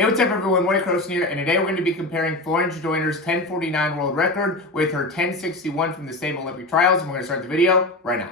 Hey, what's up everyone, Morey Croson here, and today we're going to be comparing Florence Joyner's 10.49 world record with her 10.61 from the same Olympic trials, and we're going to start the video right now.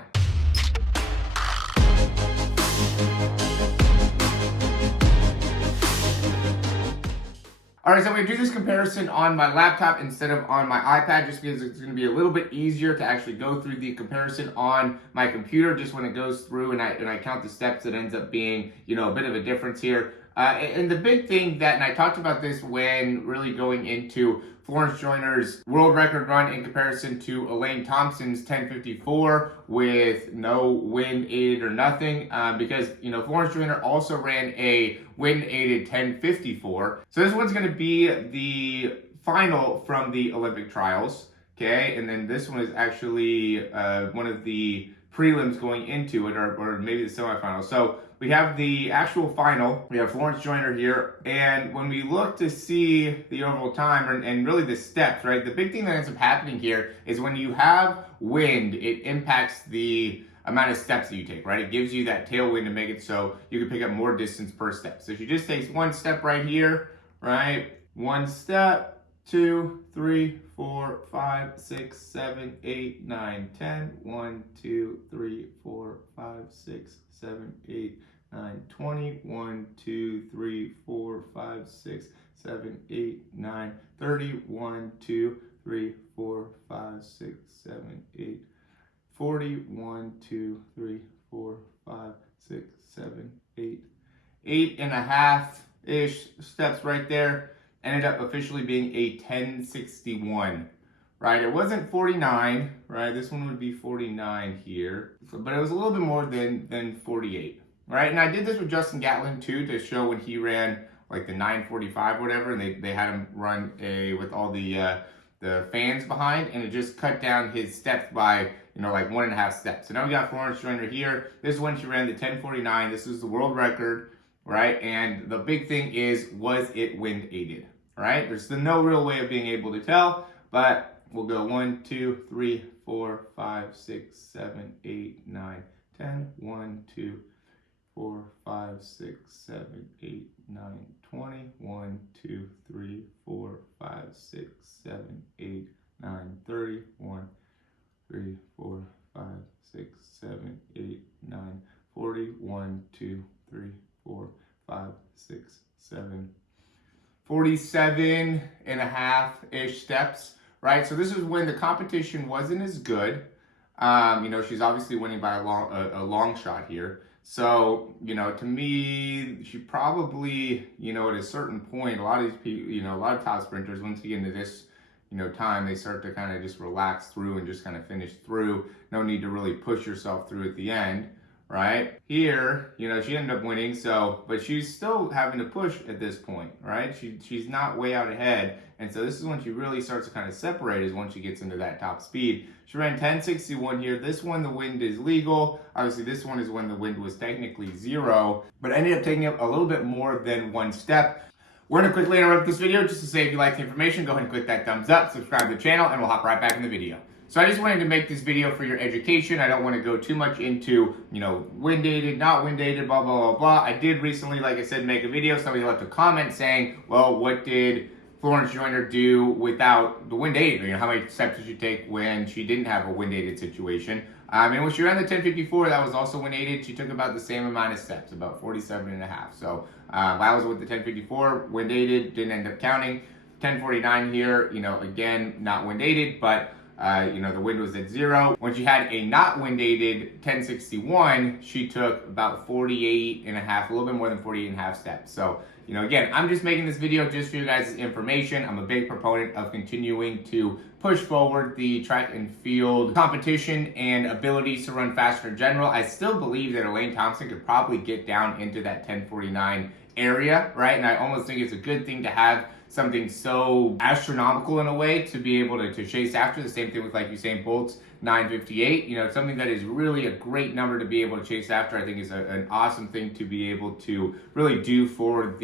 Alright, so I'm going to do this comparison on my laptop instead of on my iPad, just because it's going to be a little bit easier to actually go through the comparison on my computer. Just when it goes through and I count the steps, it ends up being, a bit of a difference here. And the big thing that, and I talked about this when really going into Florence Joyner's world record run in comparison to Elaine Thompson's 10.54 with no wind aided or nothing, because, Florence Joyner also ran a wind aided 10.54. So this one's going to be the final from the Olympic trials, okay? And then this one is actually one of the prelims going into it, or maybe the semifinals. So we have the actual final. We have Florence Joyner here, and when we look to see the overall time and really the steps, right? The big thing that ends up happening here is when you have wind, it impacts the amount of steps that you take, right? It gives you that tailwind to make it so you can pick up more distance per step. So she just takes one step right here, right? One step. 2, 3, 4, 5, 6, 7, 8, 9, 10. 1, 2, 3, 4, 5, 6, 7, 8, 9, 20. 1, 2, 3, 4, 5, 6, 7, 8, 9, 30. 1, 2, 3, 4, 5, 6, 7, 8, 40. 1, 2, 3, 4, 5, 6, 7, 8. 8.5-ish steps right there. Ended up officially being a 10.61, right? It wasn't 49, right? This one would be 49 here, but it was a little bit more than 48, right? And I did this with Justin Gatlin too, to show when he ran like the 9:45 or whatever, and they had him run with all the fans behind, and it just cut down his steps by, like 1.5 steps. So now we got Florence Joyner here. This one, she ran the 10.49. This is the world record, right? And the big thing is, was it wind aided, right? There's no real way of being able to tell, but we'll go 1, 2, 3, 4, 5, 6, 7, 8, 9, 10. 1, 2, 4, 5, 6, 7, 8, 9, 20. 1, 2, 3, 4, 5, 6, 7, 8, 9, 30. 1, 3, 4, 5, 6, 7, 8, 9, 40. 1, 2, 3, 4, 5, 6, 7, 47.5-ish steps, right? So this is when the competition wasn't as good. She's obviously winning by a long shot here. So, to me, she probably, at a certain point, a lot of these people, a lot of top sprinters, once you get into this, time, they start to kind of just relax through and just kind of finish through. No need to really push yourself through at the end. Right here, she ended up winning, but she's still having to push at this point, right? She's not way out ahead, and so this is when she really starts to kind of separate, is when she gets into that top speed. She ran 10.61 here. This one, the wind is legal. Obviously, this one is when the wind was technically 0, but ended up taking up a little bit more than 1 step. We're going to quickly interrupt this video just to say, if you like the information, go ahead and click that thumbs up, subscribe to the channel, and we'll hop right back in the video. So I just wanted to make this video for your education. I don't want to go too much into, wind aided, not wind aided, blah, blah, blah, blah. I did recently, like I said, make a video. Somebody left a comment saying, well, what did Florence Joyner do without the wind aided? How many steps did she take when she didn't have a wind aided situation? And when she ran the 10.54, that was also wind aided. She took about the same amount of steps, about 47.5. So I was with the 10.54, wind aided, didn't end up counting. 10.49 here, again, not wind aided, but the wind was at 0. When she had a not wind aided 10.61, she took about 48.5, a little bit more than 48.5 steps. So, again, I'm just making this video just for you guys' information. I'm a big proponent of continuing to push forward the track and field competition and abilities to run faster in general. I still believe that Elaine Thompson could probably get down into that 10.49 area, right? And I almost think it's a good thing to have something so astronomical in a way to be able to chase after. The same thing with like Usain Bolt's 9:58. You know, it's something that is really a great number to be able to chase after. I think is an awesome thing to be able to really do for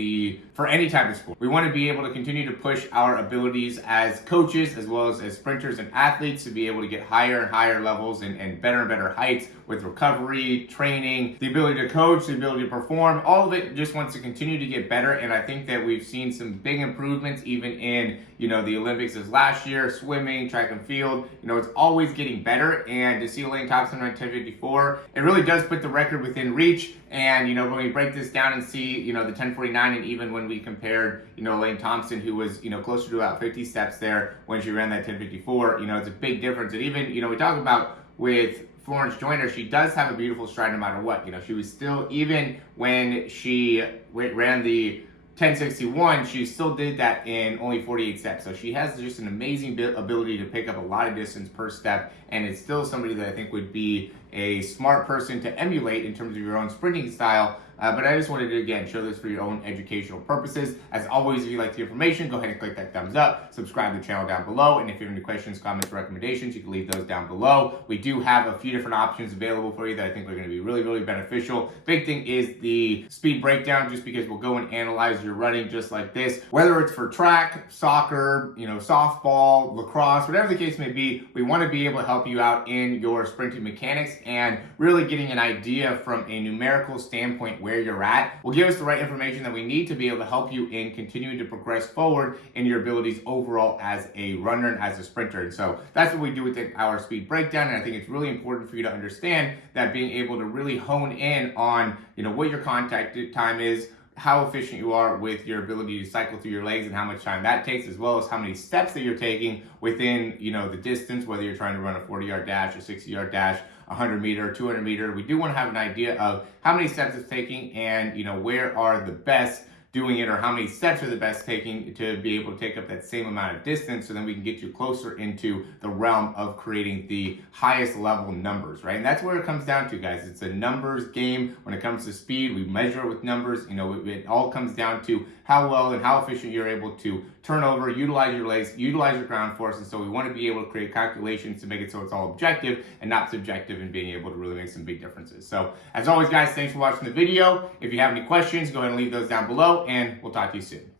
any type of sport. We want to be able to continue to push our abilities as coaches as well as sprinters and athletes to be able to get higher and higher levels and better heights with recovery, training, the ability to coach, the ability to perform. All of it just wants to continue to get better, and I think that we've seen some big improvements even in, you know, the Olympics as last year, swimming, track and field. You know, it's always getting better, and to see Elaine Thompson run 10.54, it really does put the record within reach. And, you know, when we break this down and see, you know, the 10.49, and even when we compared, you know, Elaine Thompson, who was, you know, closer to about 50 steps there when she ran that 10.54, you know, it's a big difference. And even, you know, we talk about with Florence Joyner, she does have a beautiful stride no matter what. You know, she was still, even when she ran the 10.61, she still did that in only 48 steps. So she has just an amazing ability to pick up a lot of distance per step, and it's still somebody that I think would be a smart person to emulate in terms of your own sprinting style. But I just wanted to, again, show this for your own educational purposes. As always, if you like the information, go ahead and click that thumbs up, subscribe to the channel down below, and if you have any questions, comments, recommendations, you can leave those down below. We do have a few different options available for you that I think are going to be really beneficial. Big thing is the speed breakdown, just because we'll go and analyze your running just like this. Whether it's for track, soccer, you know, softball, lacrosse, whatever the case may be, we want to be able to help you out in your sprinting mechanics and really getting an idea from a numerical standpoint where you're at will give us the right information that we need to be able to help you in continuing to progress forward in your abilities overall as a runner and as a sprinter. And so that's what we do with our speed breakdown. And I think it's really important for you to understand that being able to really hone in on, you know, what your contact time is, how efficient you are with your ability to cycle through your legs and how much time that takes, as well as how many steps that you're taking within, you know, the distance, whether you're trying to run a 40-yard dash, a 60-yard dash, 100 meter, 200 meter. We do want to have an idea of how many steps it's taking and, you know, where are the best doing it, or how many steps are the best taking to be able to take up that same amount of distance, so then we can get you closer into the realm of creating the highest level numbers, right? And that's where it comes down to, guys. It's a numbers game. When it comes to speed, we measure it with numbers. You know, it all comes down to how well and how efficient you're able to turn over, utilize your legs, utilize your ground force. And so we want to be able to create calculations to make it so it's all objective and not subjective, and being able to really make some big differences. So as always, guys, thanks for watching the video. If you have any questions, go ahead and leave those down below, and we'll talk to you soon.